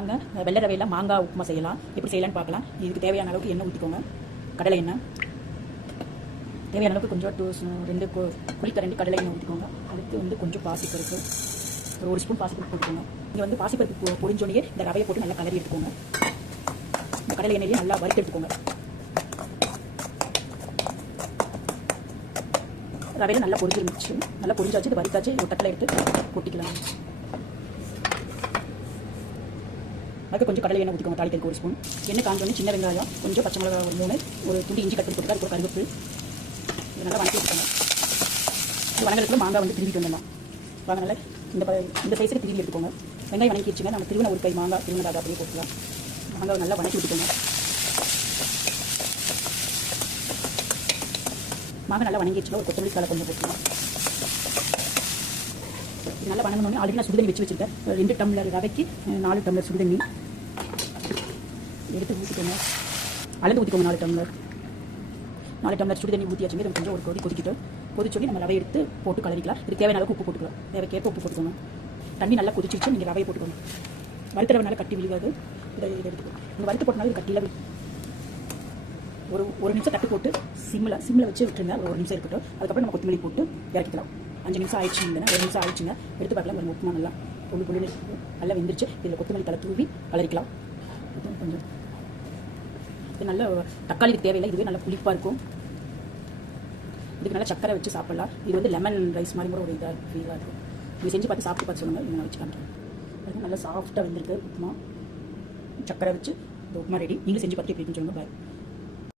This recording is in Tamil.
வாங்க வெள்ளை ரவையில் மாங்காய் உப்புமா செய்யலாம். எப்படி செய்யலான்னு பார்க்கலாம். இதுக்கு தேவையான அளவுக்கு எண்ணெய் ஊற்றிக்கோங்க. கடலை எண்ணெய் தேவையான அளவுக்கு கொஞ்சம் 2 குழிக்கரண்டி கடலை எண்ணெய் ஊற்றிக்கோங்க. அடுத்து கொஞ்சம் பாசிப்பருப்பு, ஒரு 1 ஸ்பூன் பாசிப்பருப்பு போட்டுக்கோங்க. இங்கே பாசிப்பருப்பு பொரிஞ்சோடனே இந்த ரவையை போட்டு நல்லா கலரி எடுத்துக்கோங்க. இந்த கடலை எண்ணெயிலேயே நல்லா வறுத்து எடுத்துக்கோங்க. ரவையில் நல்லா பொரிஞ்சிருந்துச்சு, நல்லா பொரிஞ்சாச்சு. இது வறுத்தாச்சு. ஒரு தட்டில் எடுத்து கொட்டிக்கலாம். அதுக்கு கொஞ்சம் கடலை எண்ணெய் ஊற்றிக்கோங்க. தாளிக்கிறதுக்கு 1 ஸ்பூன் எண்ணெய் காஞ்சோடனே சின்ன வெங்காயம், கொஞ்சம் பச்சை மிளகாய் ஒரு 3, ஒரு துண்டு இஞ்சி கட் பண்ணி போட்டுக்கா. அதுக்கு கருவேப்பு இது நல்லா வணக்கி வச்சுக்கோங்க. இது வணங்கிறதுக்குள்ள மாங்காய் திருவிட்டு வந்துடலாம். வாங்க நல்லா இந்த சைஸுக்கு திருவி எடுத்துக்கோங்க. வெங்காயம் வணக்கி வச்சுங்க. நம்ம திருவின ஒரு கை மாங்காய் திருவினதாக அப்படியே போட்டுக்கலாம். மாங்காய் நல்லா வணக்கி விட்டுக்கோங்க. மாங்காய் நல்லா வணங்கிடுச்சுன்னா ஒரு கொத்தமல்லி தழை கொஞ்சம் போட்டுக்கலாம். இது நல்லா வணங்கணும்னு ஆல்ரெடி நான் சுடுதண்ணி வச்சு வச்சுருக்கேன். 2 டம்ளர் ரவைக்கு 4 டம்ளர் சுடுதண்ணி எடுத்து ஊற்றிக்கோங்க. அளந்து ஊற்றிக்கோங்க. 4 டம்ளர் சுடுதண்ணி ஊற்றியாச்சுங்க. இது கொஞ்சம் ஒரு கொதிக்கிட்டு கொதிச்சோடனே நம்ம ரவை எடுத்து போட்டு கலரிக்கலாம். இதுக்கு தேவையான அளவுக்கு உப்பு போட்டுக்கலாம். தேவைக்கேற்ப உப்பு போட்டுக்கோங்க. தண்ணி நல்லா கொதிச்சிருச்சு. நீங்கள் ரவையை போட்டுக்கோங்க. வறுத்த ரவைனால கட்டி விழுகாது. இதை எடுத்துக்கோங்க. இந்த வறுத்து போட்டனால இது கட்டியில் ஒரு நிமிஷம் தட்டு போட்டு சிம்மில் வச்சு விட்டுருங்க. ஒரு நிமிஷம் இருக்கட்டும். அதுக்கப்புறம் நம்ம கொத்தமல்லி போட்டு இறக்கிக்கலாம். 5 நிமிஷம் ஆயிடுச்சுங்கன்னா 1 நிமிஷம் ஆயிடுச்சுங்க. எடுத்து பார்க்கலாம். கொஞ்சம் உப்புமா நல்லா பொண்ணு நல்லா வெந்துருச்சு. இதில் கொத்தமல்லி தலை தூவி கலரிக்கலாம். கொஞ்சம் இது நல்ல தக்காளி தேவையில்லை. இதுவே நல்லா புளிப்பாக இருக்கும். இதுக்கு நல்லா சக்கரை வச்சு சாப்பிட்லாம். இது லெமன் ரைஸ் மாதிரி கூட ஒரு இதாக இருக்கும். இது செஞ்சு பார்த்து சாப்பிட்டு பார்த்து சொல்லுங்கள். நான் வச்சு காமிக்கிறேன். அது நல்லா சாஃப்டாக வெந்திருக்கு உப்புமா. சக்கரை வச்சு இந்த உப்புமா ரெடி. நீங்களும் செஞ்சு பார்த்து எப்படி இருக்குன்னு சொல்லுங்கள். பாய்.